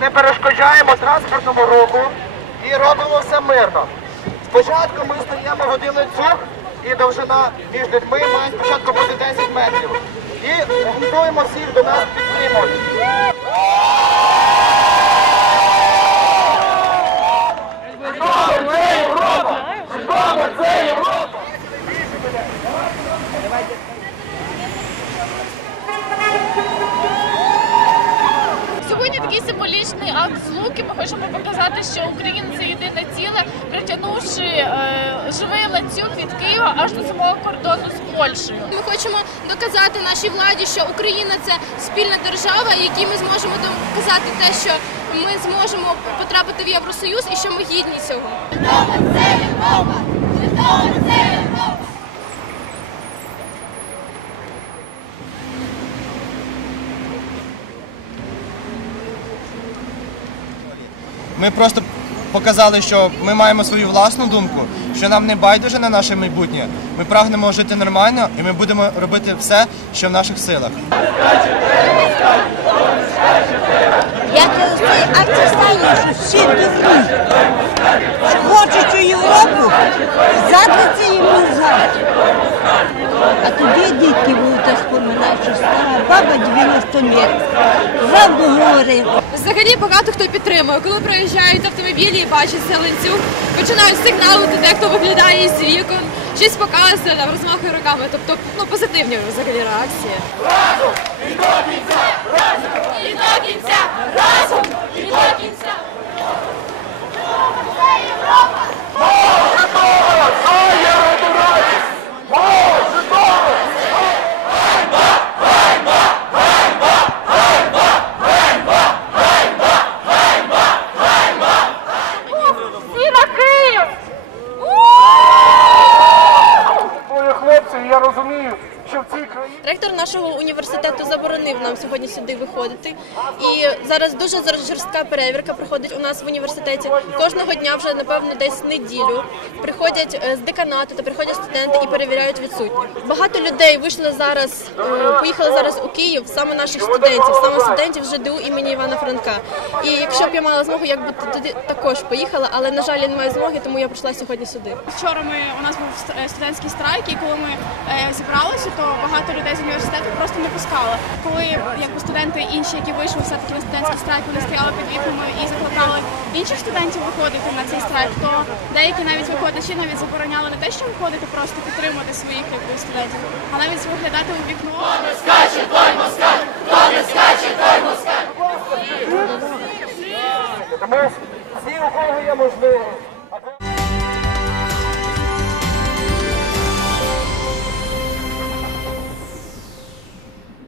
не перешкоджаємо транспортному руху і робимо все мирно. Спочатку ми стаємо в один ланцюг і довжина між людьми має спочатку бути 10 метрів. І готуємо всіх до нас підтримувати. Сьогодні такий символічний акт злуки. Ми хочемо показати, що Україна це єдине ціле, притягнувши е, живий ланцюг від Києва аж до самого кордону з Польщею. Ми хочемо доказати нашій владі, що Україна це спільна держава, якій ми зможемо доказати те, що ми зможемо потрапити в Євросоюз і що ми гідні цього. Ми просто показали, що ми маємо свою власну думку, що нам не байдуже на наше майбутнє. Ми прагнемо жити нормально і ми будемо робити все, що в наших силах. Я акції стану, що всі дурні. Що хочуть у Європу, задниці їм назад. А тоді дітки будуть споминати, що стара баба 90 років. Правду говорить. Взагалі багато хто підтримує. Коли проїжджають автомобілі і бачать цей ланцюг, починають сигналити, дехто виглядає із вікон, щось показує, там розмахує руками. Тобто ну позитивні взагалі реакції. І до кінця! Разом! І до кінця! Всі на Київ! Двоє хлопців, я розумію, що в цій країні. Ректор нашого університету заборонив нам сьогодні сюди виходити. І зараз дуже жорстка перевірка проходить у нас в університеті. Кожного дня вже напевно десь неділю приходять е, з деканату та приходять студенти і перевіряють відсутніх. Багато людей вийшли зараз, е, поїхали зараз у Київ, саме наших студентів, саме студентів ЖДУ імені Івана Франка. І якщо б я мала змогу, я б туди також поїхала, але на жаль, я не маю змоги, тому я прийшла сьогодні сюди. Вчора ми у нас був е, студентський страйк, і коли ми зібралися, то багато людей з університету просто не пускали. Коли якби студенти інші, які вийшли все-таки на студентський страйк, вони стояли під вікнами і закликали інших студентів виходити на цей страйк, то деякі навіть викладачі навіть забороняли не те, що виходити, просто підтримувати своїх якби, студентів, а навіть виглядати у вікно. Тому всі, у кого є можливість,